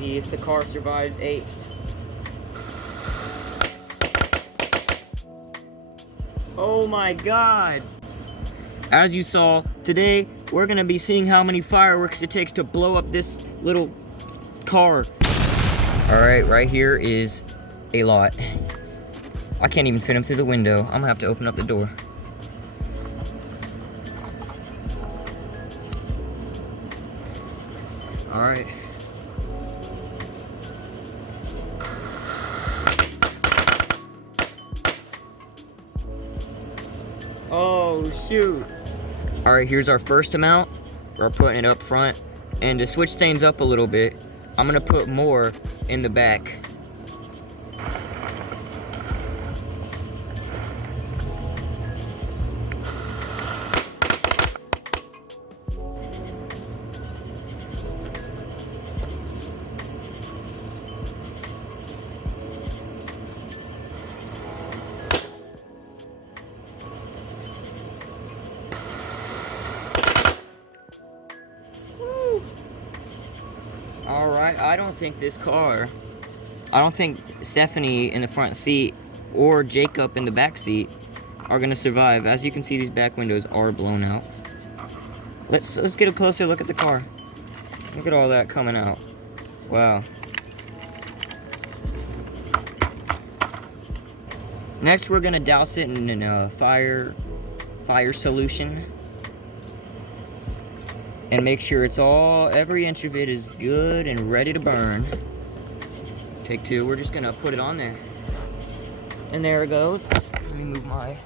see if the car survives 8. Oh my god! As you saw, today we're gonna be seeing how many fireworks it takes to blow up this little car. Alright, right here is a lot. I can't even fit him through the window. I'm gonna have to open up the door. Alright. Oh, shoot. Alright, here's our first amount. We're putting it up front. And to switch things up a little bit, I'm gonna put more in the back. Alright, I don't think Stephanie in the front seat or Jacob in the back seat are gonna survive. As you can see, these back windows are blown out. Let's get a closer look at the car. Look at all that coming out. Wow. Next, we're gonna douse it in a fire solution. And make sure every inch of it is good and ready to burn. Take 2, we're just gonna put it on there. And there it goes. Let me move my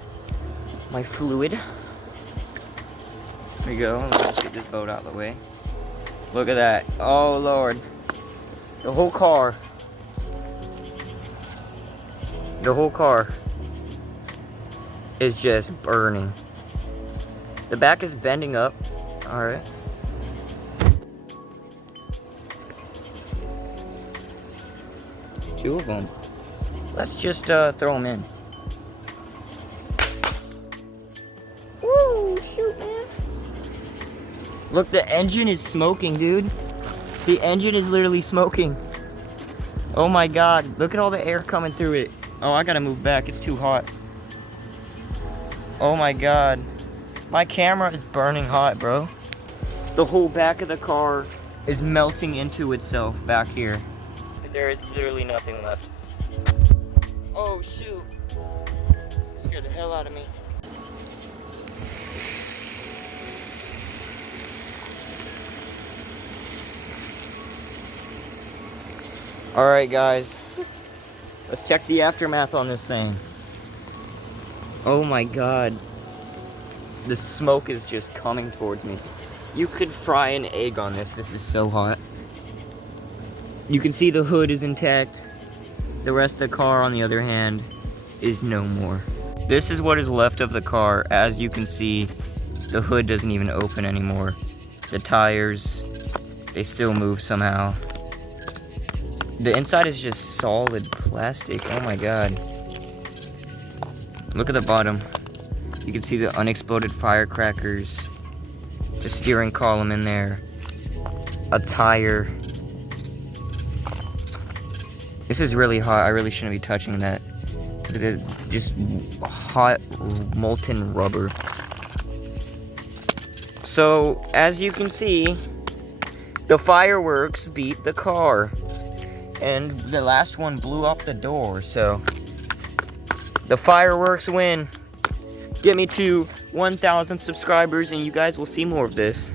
fluid. There we go, let's get this boat out of the way. Look at that, oh Lord. The whole car is just burning. The back is bending up, all right. Two of them. Let's just throw them in. Woo, shoot, man. Look, the engine is smoking, dude. The engine is literally smoking. Oh my god, look at all the air coming through it. Oh, I gotta move back, it's too hot. Oh my god. My camera is burning hot, bro. The whole back of the car is melting into itself back here. There is literally nothing left. Oh shoot. Scared the hell out of me. Alright guys. Let's check the aftermath on this thing. Oh my god. The smoke is just coming towards me. You could fry an egg on this. This is so hot. You can see the hood is intact. The rest of the car, on the other hand, is no more. This is what is left of the car. As you can see, the hood doesn't even open anymore. The tires, they still move somehow. The inside is just solid plastic. Oh my god. Look at the bottom. You can see the unexploded firecrackers. The steering column in there. A tire. This is really hot. I really shouldn't be touching that. Look at it, just hot molten rubber. So, as you can see, the fireworks beat the car. And the last one blew up the door, so the fireworks win. Get me to 1,000 subscribers and you guys will see more of this.